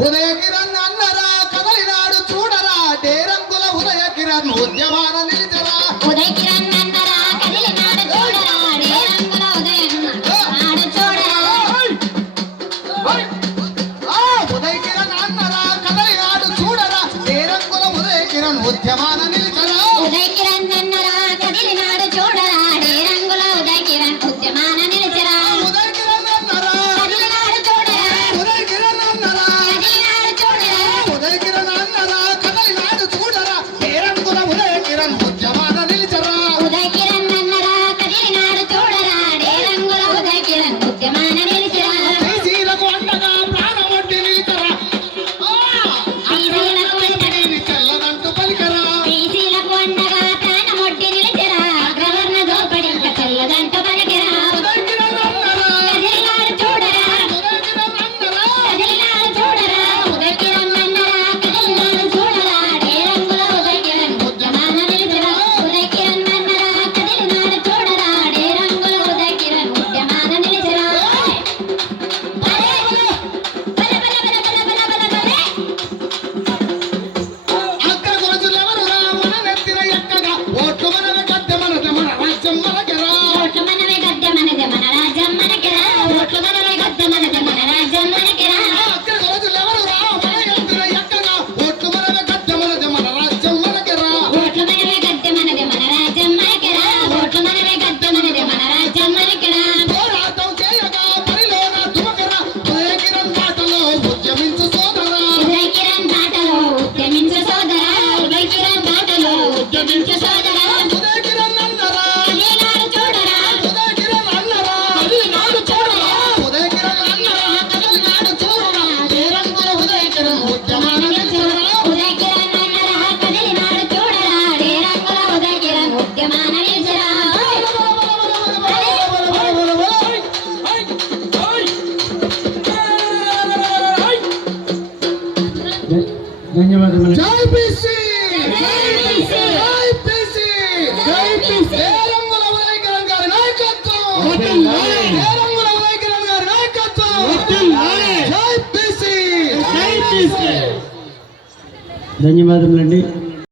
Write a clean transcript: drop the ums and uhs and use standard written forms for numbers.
ఉదయ కిరణ్ అన్నరా కదలినాడు చూడరా డేరంగుల ఉదయ కిరణ్ ఉద్యమాన నిలిచరా ఉదయ కిరణ్ అన్నరా కదలినాడు చూడరా డేరంగుల ఉదయనాడు చూడరా ఉదయ కిరణ్ అన్నరా కదలినాడు చూడరా డేరంగుల ఉదయ కిరణ్ ఉద్యమాన నిలిచరా ఉదయ కిరణ్ అన్నరా కదలినాడు చూడరా డేరంగుల ఉదయ కిరణ్ ఉద్యమాన నిలిచరా ఉదయ కిరణ్ అన్నరా కదలినాడు చూడరా ఉదయ కిరణ్ అన్నరా కదలినాడు చూడరా ఉదయ కిరణ్ అన్నరా కదలినాడు చూడరా డేరంగుల ఉదయ కిరణ్ ఉద్యమాన నిలిచరా ఉదయ కిరణ్ అన్నరా కదలినాడు చూడరా డేరంగుల ఉదయ కిరణ్ ఉద్యమాన నిలిచరా బీసీలకు అండగా ప్రాణమొడ్డి నిలిచరా బీసీలకు అండగా తెల్లదంటూ పలికరా బీసీలకు అండగా ప్రాణమొడ్డి నిలిచరా అగ్రవర్ణ దోపిడి ఇంకా తెల్లదంట పలికిరా ఉదయ కిరణ్ అన్నరా కదలినాడు చూడరా ఉదయ కిరణ్ అన్నరా కదలినాడు చూడరా ఉదయ కిరణ్ అన్నరా కదలినాడు చూడరా డేరంగుల ఉదయ కిరణ్ ఉద్యమాన నిలిచరా ఉదయ కిరణ్ అన్నరా కదలినాడు చూడరా డేరంగుల ఉదయ కిరణ్ ఉద్యమాన నిలిచరా అక్కడ గొలుసులెవరురా మన నెత్తిన ఎక్కగా ఓట్లు మనమే గద్దె మనది మన రాజ్యం మనకెరా ఓట్లు మనమే గద్దె మనది మన రాజ్యం మనకిరా ఓట్లు మనమే గద్దె మనది మన రాజ్యం మనకిరా అక్కడ గొలుసులెవరురా మన నెత్తిన ఎక్కగా ఓట్లు మనమే గద్దె మనది మన రాజ్యం మనకెరా ఓట్లు మనమే గద్దె మనది మన రాజ్యం మనకిరా ఓట్లు మనమే గద్దె మనది మన రాజ్యం మనకిరా పోరాటం చేయగా పరిలోన తుమకరా ఉదయ కిరణ్ బాటలో ఉద్యమించు సోదరా ఉదయ కిరణ్ బాటలో ఉద్యమించు సోదరా ఉదయ కిరణ్ బాటలో ఉద్యమించు సోదరా ఉదయ కిరణ్ అన్నరా కదలినాడు చూడరా ఉదయ కిరణ్ అన్నరా కదలినాడు చూడరా ఉదయ కిరణ్ అన్నరా కదలినాడు చూడరా డేరంగుల ఉదయ కిరణ్ ఉద్యమాన నిలిచరా ఉదయ కిరణ్ అన్నరా కదలినాడు చూడరా డేరంగుల ఉదయ కిరణ్ ఉద్యమాన నిలిచరా ధన్యవాదములు. జై బీసీ జై బీసీ జై బీసీ జై బీసీ డేరంగుల ఉదయ కిరణ్ గారి నాయకత్వం వర్ధిల్లాలి. డేరంగుల ఉదయ కిరణ్ గారి నాయకత్వం వర్ధిల్లాలి. జై బీసీ ధన్యవాదములండి.